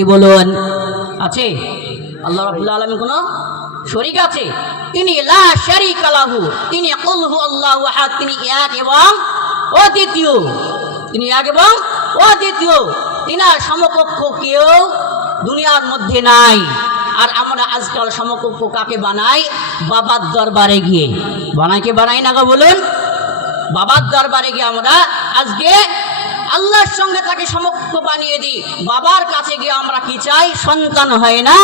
কি বলুন? আছে? আল্লাহ রাব্বুল আলামিন কোনো শরীক আছে? তিনি লা শারীকা লাহু, তিনি কুল হুয়াল্লাহু আহাদ, তিনি এক এবং অদ্বিতীয়, তিনি এক এবং অদ্বিতীয়, তিনার সমকক্ষ কেউ দুনিয়ার মধ্যে নাই। আর আমরা আজকাল সমকক্ষ কাকে বানাই? বাবার দরবারে গিয়ে বানাই, কে বানাই না গো বলুন? বাবার দরবারে গিয়ে আমরা আজকে আল্লাহর সঙ্গে তাকে সমকক্ষ বানিয়ে দিই। বাবার কাছে গিয়ে আমরা কি চাই? সন্তান হয় না,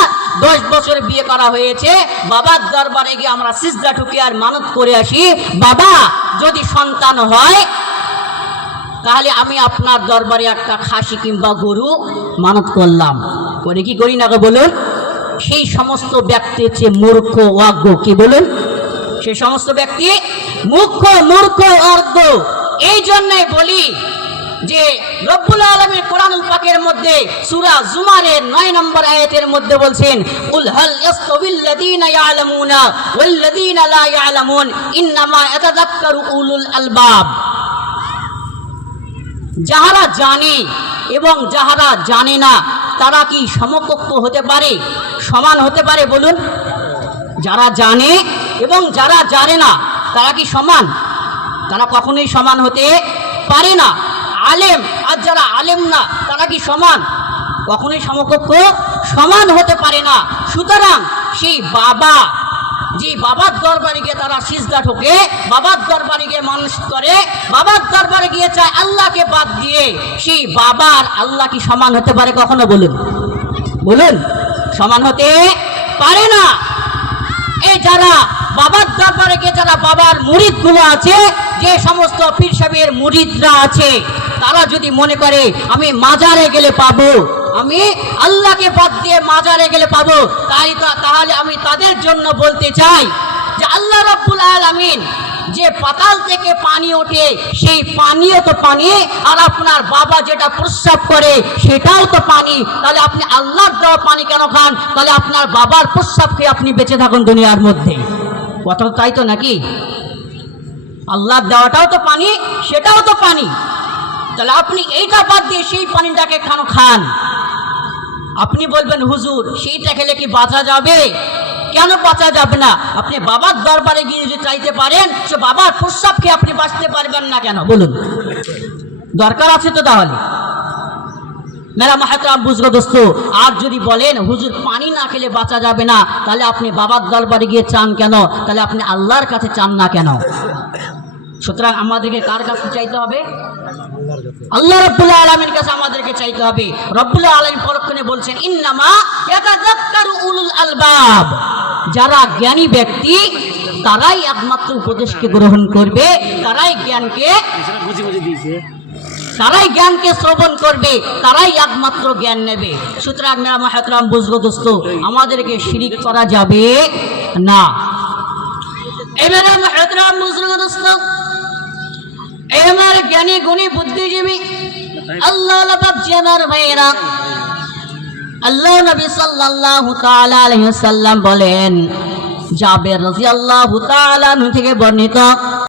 10 বছর বিয়ে করা হয়েছে, বাবার দরবারে গিয়ে আমরা সিজদা ঠুকে আর মানত করে আসি, বাবা যদি সন্তান হয় তাহলে আমি আপনার দরবারে একটা খাসি কিংবা গরু মানত করলাম। করে কি করি না গো বলুন? সেই সমস্ত ব্যক্তি হচ্ছে মূর্খ অজ্ঞ, কি বলুন? সেই সমস্ত ব্যক্তি মূর্খ অজ্ঞ। এই জন্যই বলি যে রব্বুল আলামিন কোরআনুল পাকের মধ্যে সূরা জুমারের 9 নম্বর আয়াতের মধ্যে বলছেন, কুল হাল ইয়াস্তাবিল লাযীনা ইয়ালামুনা ওয়াল লাযীনা লা ইয়ালামুন ইন্নামা ইয়াতাযাক্কারু উলুল আলবাব। যাহারা জানে এবং যাহারা জানে না তারা কি সমকক্ষ হতে পারে, সমান হতে পারে বলুন? যারা জানে এবং যারা জানে না তারা কি সমান? তারা কখনোই সমান হতে পারে না। আলেম আর যারা আলেম না তারা কি সমান? কখনোই সমকক্ষ সমান হতে পারে না। সুতরাং সেই বাবা, যে বাবার দরবারে গিয়ে তারা সিজদা ঠোকে, বাবার দরবারে গিয়ে মানুষ করে, বাবার দরবারে গিয়ে চায় আল্লাহকে বাদ দিয়ে, সেই বাবার আল্লাহ কি সমান হতে পারে কখনো বলুন? বলুন, সমান হতে পারে না। এই যারা বাবার দরবারে গিয়ে যারা বাবার মুরিদগুলো আছে, যে সমস্ত পীর সাহেবের মুরিদরা আছে, তারা যদি মনে করে আমি মাজারে গেলে পাবো, আমি আল্লাহকে বাদ দিয়ে মাজারে গেলে পাবো, তাহলে আমি তাদের জন্য বলতে চাই যে আল্লাহ রাব্বুল আলামিন যে পাতাল থেকে পানি ওঠে সেই পানিও তো পানি, আর আপনার বাবা যেটা প্রস্রাব করে সেটাও তো পানি। তাহলে আপনি আল্লাহর দেওয়া পানি কেন খান? তাহলে আপনার বাবার প্রস্রাব খেয়ে আপনি বেঁচে থাকুন দুনিয়ার মধ্যে। কত তাই তো নাকি? আল্লাহর দেওয়াটাও তো পানি, সেটাও তো পানি। তাহলে আপনি এইটা বাদ দিয়ে সেই পানিটাকে কেন খান? আপনি বলবেন হুজুর সেইটা খেলে কি বাঁচা যাবে? কেন বাঁচা যাবে না? আপনি বাবার দরবারে গিয়ে যদি চাইতে পারেন, সে বাবার প্রস্রাব খেয়ে আপনি বাঁচতে পারবেন না কেন বলুন? দরকার আছে তো তাহলে। মেরা মাহতারাম বুজুর্গ দোস্ত, আর যদি বলেন হুজুর পানি না খেলে বাঁচা যাবে না, তাহলে আপনি বাবার দরবারে গিয়ে চান কেন? তাহলে আপনি আল্লাহর কাছে চান না কেন? সুতরাং আমাদেরকে কার কাছে চাইতে হবে? আল্লাহ রাব্বুল আলামিনের কাছে আমাদেরকে চাইতে হবে। রব্বুল আলামিন পরক্ষণে বলছেন, ইন্নামা ইয়াতাযাক্কারু উলুল আলবাব। যারা জ্ঞানী ব্যক্তি তারাই একমাত্র উপদেশকে গ্রহণ করবে, তারাই জ্ঞানকে শ্রবণ করবে, তারাই একমাত্র জ্ঞান নেবে। সুতরাং মেরা মাহতারাম বুজুর্গ দোস্ত, আমাদেরকে শিরিক করা যাবে না। এবারে মাহতারাম বুজুর্গ দোস্ত, আমার জ্ঞানী গুণী বুদ্ধিজীবী আল্লাহ বাপজি আমার ভাইয়েরা, আল্লাহ নবী সাল্লাল্লাহু তাআলা আলাইহি ওয়াসাল্লাম বলেন, জাবের রাদিয়াল্লাহু তাআলা থেকে বর্ণিত